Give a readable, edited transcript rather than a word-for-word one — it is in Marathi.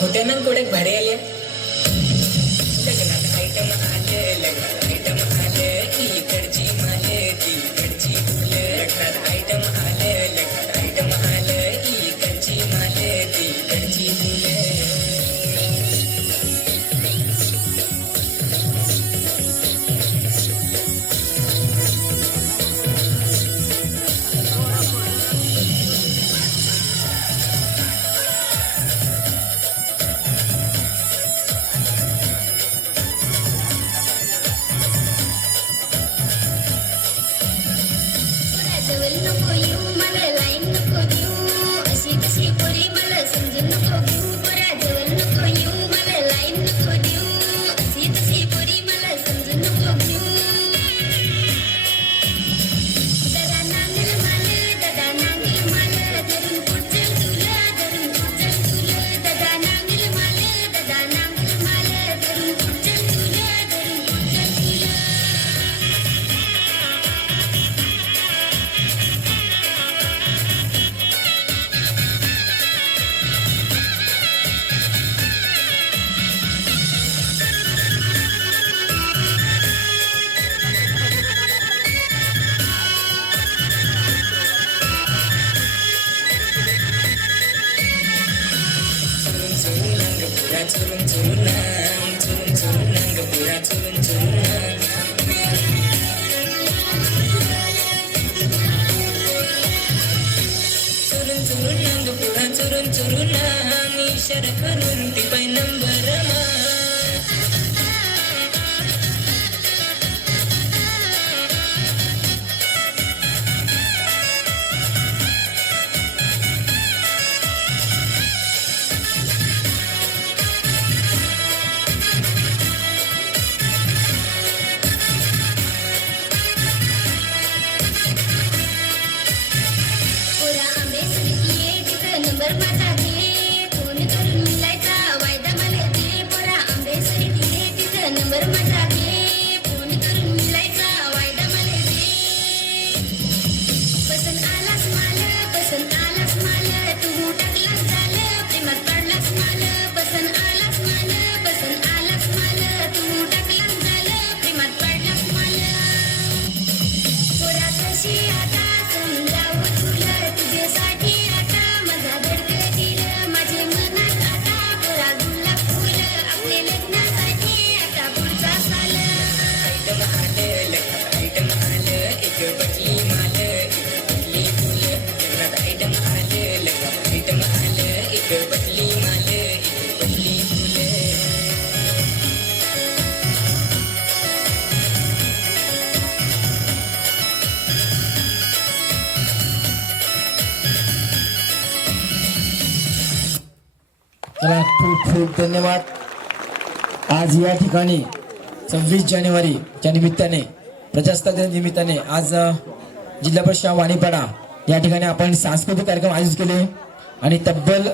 होत्यानं कोडक भारी आल्या लग्नात आयटम आलं लग्नात आयटम आलं इकडची माल तिकडची फुलं लग्नात आयटम आलं लग्नात आयटम आलं इकडची माल तिकडची फुलं नको येऊ मला लाईन नको देऊ अशी तशी पोरी मला समजून नको घेऊ पोरा जवळ नको येऊ मला लाईन नको देऊ अशी तशी पोरी मला समजून नको घेऊ दादा नांगल माल धरून पुढचल तुला दादा नांगल माल धरून पुढचल तुला चुरून चुरून नंग पुरा चुरून चुरून नंग पुरा चुरून चुरून इशारा करून ती पाय नंबर नंबर माझा घे फोन करून मिळायचा वायदा मला दे पोरा आंबेसरी दिले तिथं नंबर माझा घे फोन करून मिळायचा वायदा मला दे पसंत आलास माल तू टाकलास झालं प्रेमात पडलास माल पसंत आलास माल तू टाकलास झालं प्रेमात पडलास माल पोरा कशी आता समजावं तुला तुझ्यासाठी खूप खूप धन्यवाद. आज या ठिकाणी 26 जानेवारीच्या निमित्ताने प्रजासत्ताक निमित्ताने आज जिल्हा परिषद वाणीपाडा या ठिकाणी आपण सांस्कृतिक कार्यक्रम आयोजित केले आणि तब्बल